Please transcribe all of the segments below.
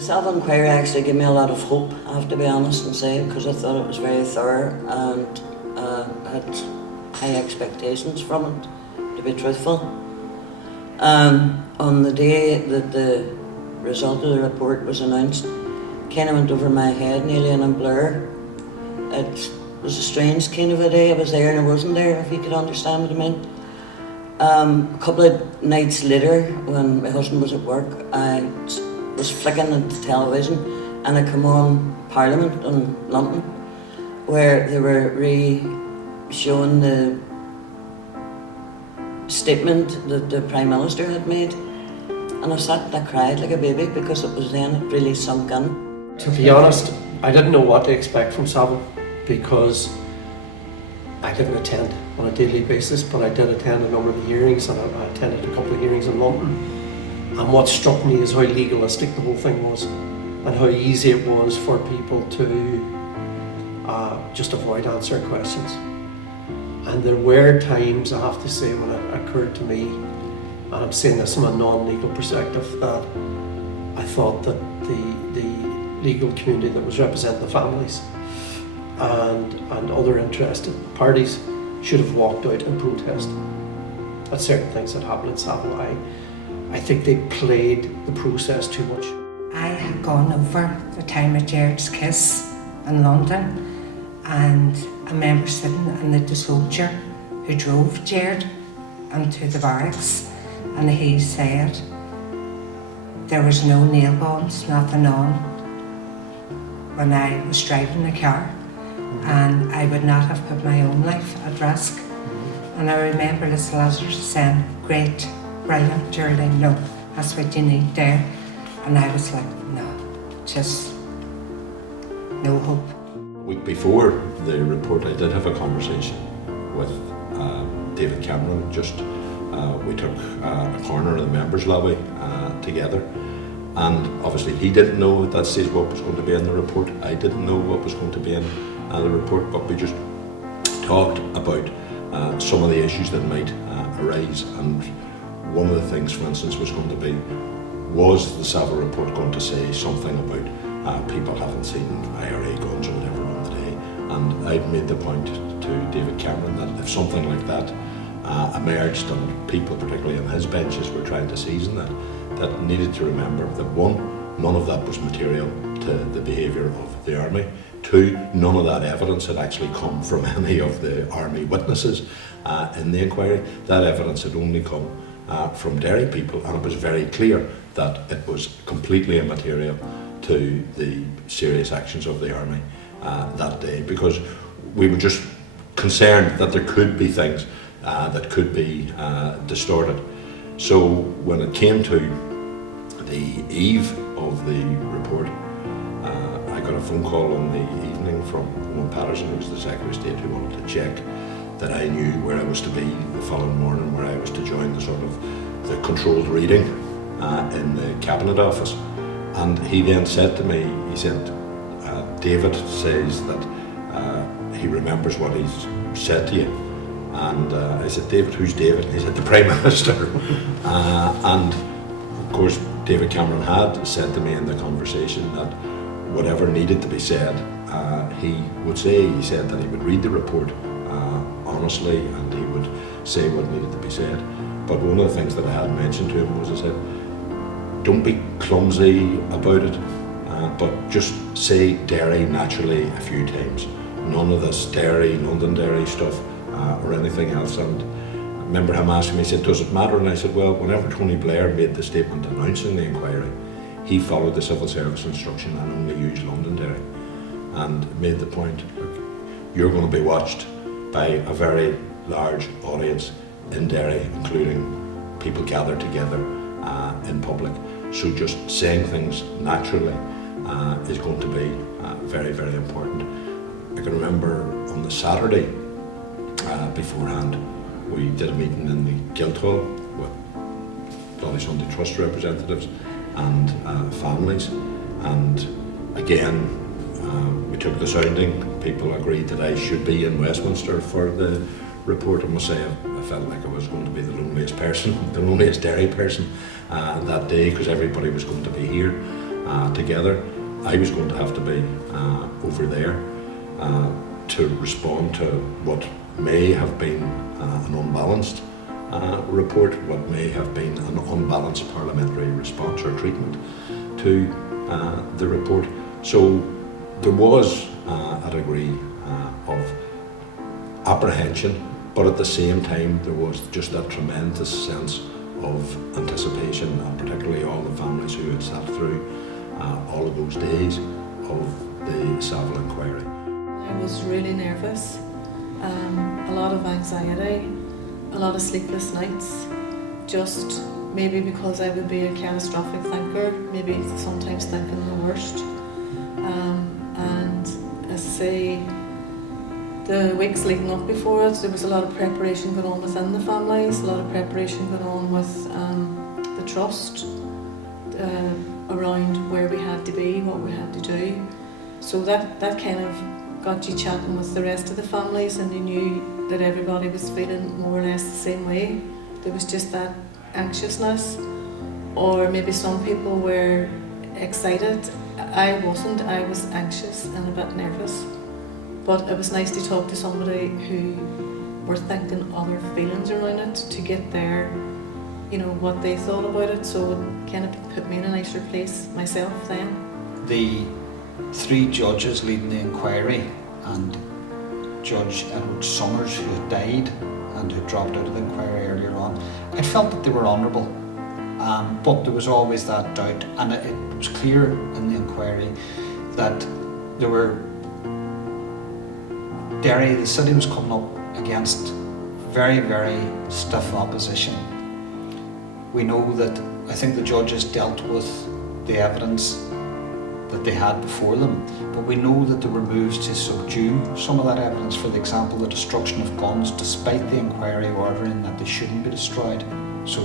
The Saville Inquiry actually gave me a lot of hope, I have to be honest and say, because I thought it was very thorough and had high expectations from it, to be truthful. On the day that the result of the report was announced, kind of went over my head nearly in a blur. It was a strange kind of a day. I was there and I wasn't there, if you could understand what I mean. A couple of nights later, when my husband was at work, I was flicking at the television and I come on Parliament in London, where they were showing the statement that the Prime Minister had made. And I sat and I cried like a baby because it was then it really sunk in. To be honest, I didn't know what to expect from Saville because I didn't attend on a daily basis, but I did attend a number of the hearings and I attended a couple of hearings in London. And what struck me is how legalistic the whole thing was and how easy it was for people to just avoid answering questions. And there were times, I have to say, when it occurred to me, and I'm saying this from a non-legal perspective, that I thought that the legal community that was representing the families and other interested parties should have walked out and protested at certain things that happened in Saville. I think they played the process too much. I had gone over the time of Jared's kiss in London, and I remember sitting in the soldier who drove Jared into the barracks, and he said there was no nail bombs, nothing on when I was driving the car, and I would not have put my own life at risk. And I remember the solicitor saying, "Great, brilliant, Geraldine, no, that's what you need there." And I was like, no, just no hope. A week before the report, I did have a conversation with David Cameron. We took a corner in the members' lobby together. And obviously he didn't know at that stage what was going to be in the report. I didn't know what was going to be in the report, but we just talked about some of the issues that might arise. And one of the things, for instance, was going to be, was the Saville report going to say something about people haven't seen IRA guns or whatever on the day? And I'd made the point to David Cameron that if something like that emerged and people, particularly on his benches, were trying to season that needed to remember that one, none of that was material to the behaviour of the army. Two, none of that evidence had actually come from any of the army witnesses in the inquiry. That evidence had only come from Derry people, and it was very clear that it was completely immaterial to the serious actions of the army that day, because we were just concerned that there could be things that could be distorted. So when it came to the eve of the report, I got a phone call on the evening from Owen Patterson, who was the Secretary of State, who wanted to check that I knew where I was to be the following morning, where I was to join the sort of the controlled reading in the Cabinet Office. And he then said to me, he said, David says that he remembers what he's said to you. And I said, David, who's David? And he said, the Prime Minister. And of course, David Cameron had said to me in the conversation that whatever needed to be said, he would say. He said that he would read the report honestly and he would say what needed to be said. But one of the things that I had mentioned to him was, I said, don't be clumsy about it, but just say Derry naturally a few times. None of this Derry, London Derry stuff or anything else. And I remember him asking me, he said, does it matter? And I said, well, whenever Tony Blair made the statement announcing the inquiry, he followed the civil service instruction and only used Londonderry, and made the point, look, you're going to be watched by a very large audience in Derry, including people gathered together in public. So just saying things naturally is going to be very, very important. I can remember on the Saturday beforehand, we did a meeting in the Guildhall with Bloody Sunday Trust representatives and families, and again we took the sounding. People agreed that I should be in Westminster for the report. I must say I felt like I was going to be the loneliest person, the loneliest Derry person that day, because everybody was going to be here. together. I was going to have to be over there to respond to what may have been an unbalanced report, what may have been an unbalanced parliamentary response or treatment to the report. So there was a degree of apprehension, but at the same time there was just that tremendous sense of anticipation, particularly all the families who had sat through all of those days of the Saville Inquiry. I was really nervous, a lot of anxiety, a lot of sleepless nights, just maybe because I would be a catastrophic thinker, maybe sometimes thinking the worst. And as I say, the weeks leading up before it, there was a lot of preparation going on within the families, a lot of preparation going on with the trust around where we had to be, what we had to do. So that kind of got you chatting with the rest of the families, and you knew that everybody was feeling more or less the same way. There was just that anxiousness, or maybe some people were excited. I wasn't, I was anxious and a bit nervous. But it was nice to talk to somebody who were thinking other feelings around it, to get their, what they thought about it. So it kind of put me in a nicer place myself then. The three judges leading the inquiry and Judge Edward Summers, who had died and who dropped out of the inquiry earlier on, I felt that they were honourable, but there was always that doubt, and it was clear in the inquiry that there were Derry, the city, was coming up against very, very stiff opposition. We know that I think the judges dealt with the evidence that they had before them, but we know that there were moves to subdue some of that evidence. For example, the destruction of guns, despite the inquiry ordering that they shouldn't be destroyed. So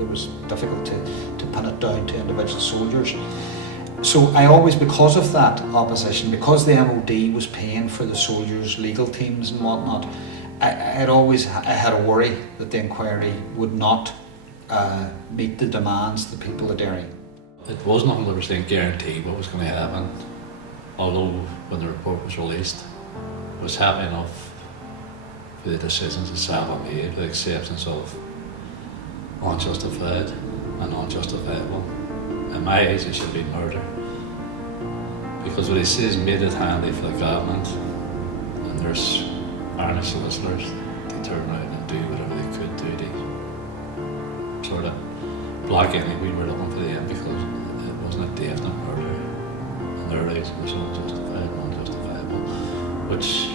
it was difficult to pin it down to individual soldiers. So I always, because of that opposition, because the MOD was paying for the soldiers' legal teams and whatnot, I had a worry that the inquiry would not meet the demands of the people of Derry. It wasn't 100% guaranteed what was going to happen, although when the report was released, I was happy enough for the decisions that Saville made, for the acceptance of unjustified and unjustifiable. In my eyes, it should be murder. Because what he says made it handy for the government, and there's Irish solicitors to turn around and do whatever they could do to sort of block anything we were looking for them, because it wasn't a definite murder. In their eyes, it was unjustified and unjustifiable, which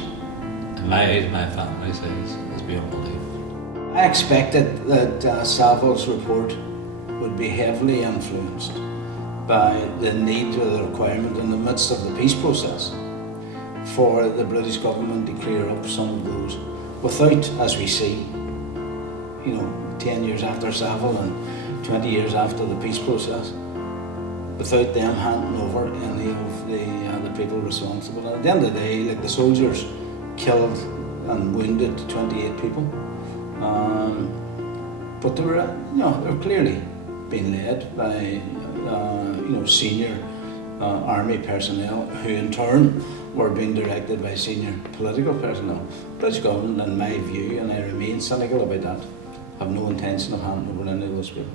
in my eyes, my family's eyes, is beyond belief. I expected that Saville's report would be heavily influenced by the need or the requirement in the midst of the peace process for the British government to clear up some of those without, as we see, 10 years after Saville and 20 years after the peace process, without them handing over any of the people responsible. And at the end of the day, the soldiers killed and wounded 28 people, but they were clearly being led by senior army personnel, who in turn were being directed by senior political personnel. British government, in my view, and I remain cynical about that, have no intention of handing over any of those people.